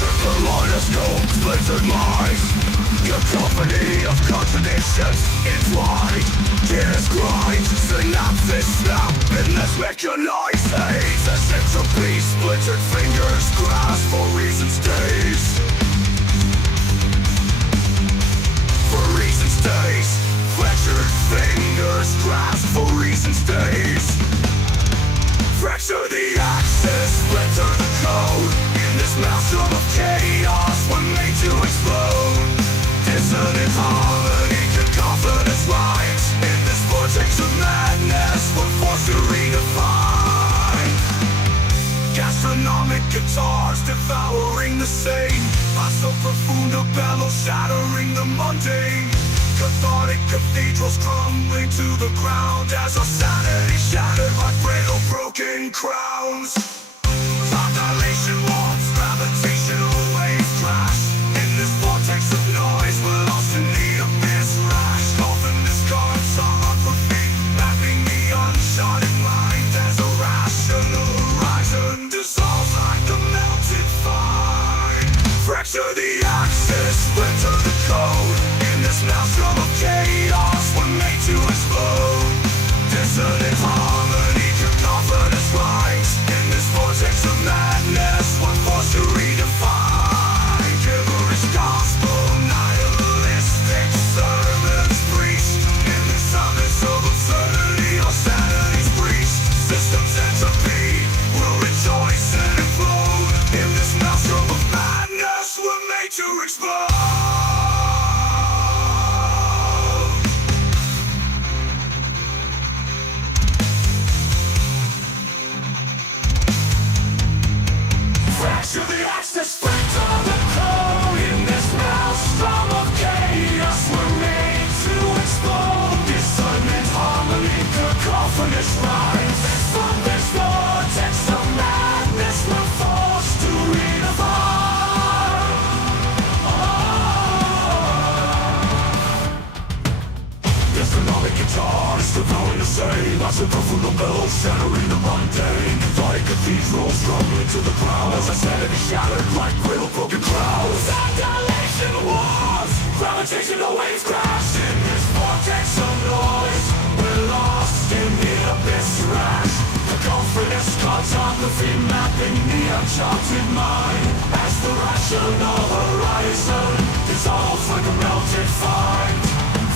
kaleidoscope, splintered minds. Cacophony of contradictions, entwined. Tears grind, synapses snap in this mechanized haze. As entropy, splintered fingers grasp for reasons days. For reasons days. Fractured fingers grasp for reasons days. Fracture the axis, splinter the code. In this maelstrom of chaos, we're made to explode. Dissonant harmony, cacophonous rhymes. In this vortex of madness, we're forced to redefine. Gastronomic guitars devouring the sane. Basso, profundo, bellows, shattering the mundane. Cathartic cathedrals crumbling to the ground as our sanity shattered like brittle broken crowns. Dilation walls, gravitational waves crash. In this vortex of noise, we're lost in the abyss. Rash, Cacophonous cards are on for feet, mapping the uncharted mind. There's a rational horizon, dissolves like a melted fine. Fracture the axis, splinter the code. In this maelstrom of chaos, we're made to explode. Dissonant harmony, cacophonous rhymes. In this vortex of madness, we're forced to redefine. Gibberish gospel, nihilistic sermons preached. In the summits of absurdity, our sanity's breached. Systems entropy will rejoice and implode. In this maelstrom of madness, we're made to explode. Fracture the axis, splinter the code. In this maelstrom of chaos, we're made to explode. Dissonant harmony, cacophonous rhymes. From this vortex of madness, we're forced to redefine. Gastronomic guitars devouring the sane. Basso, profundo, bellows, shattering the mundane. Cathartic cathedrals crumbling to the ground as our sanity shattered like brittle broken crowns. Dilation walls, gravitational waves crash. In this vortex of noise, we're lost in the abyss. Rash, Cacophonous cartography mapping the uncharted mind. As the rational horizon dissolves like a melted fine.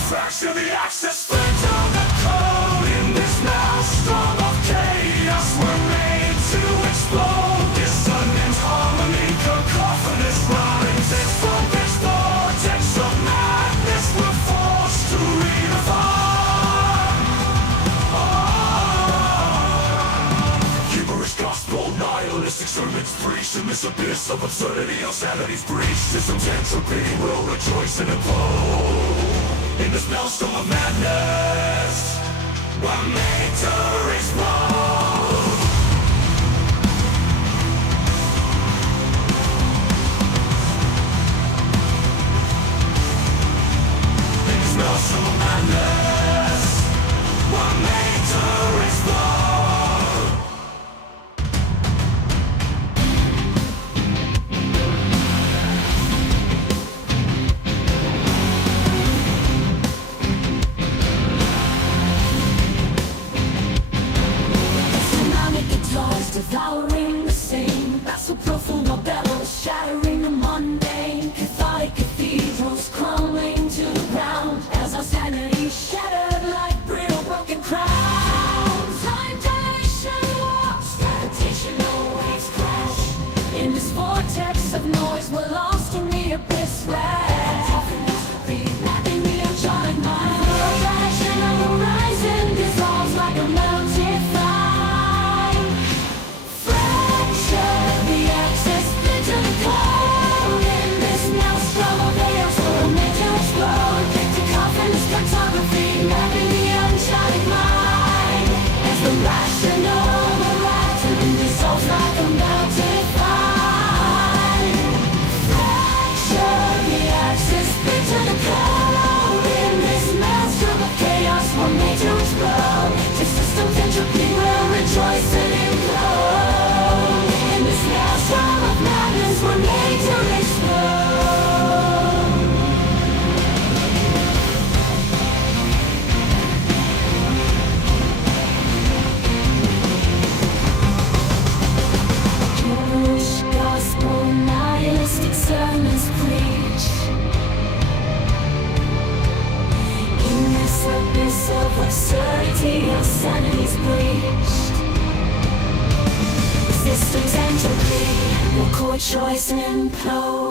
Fracture the axis, splinter the code. In this maelstrom of chaos, we're made to explode. Dissonant harmony, cacophonous rhymes. It's from this vortex of madness, we're forced to redefine. Humorous gospel, nihilistic sermons preached. In this abyss of absurdity, our sanity's breached. Systems entropy will rejoice and implode. In this maelstrom of madness, we're made to explode. In this maelstrom of madness, we're made to explode. Devouring the sane, Basso, profundo, bellows, shattering the mundane. Cathartic cathedrals crumbling to the ground as our sanity shattered like brittle broken crowns. Time dilation walks, gravitational waves crash. In this vortex of noise, we're lost in the abyss. Mapping the uncharted mind. The rational horizon dissolves like a melted fire. Cartography, mapping the uncharted mind. As the rational horizon dissolves like a melted fire. Fracture the axis, splinter the code. sanity's breached. Resistance entropy, your core choice implode.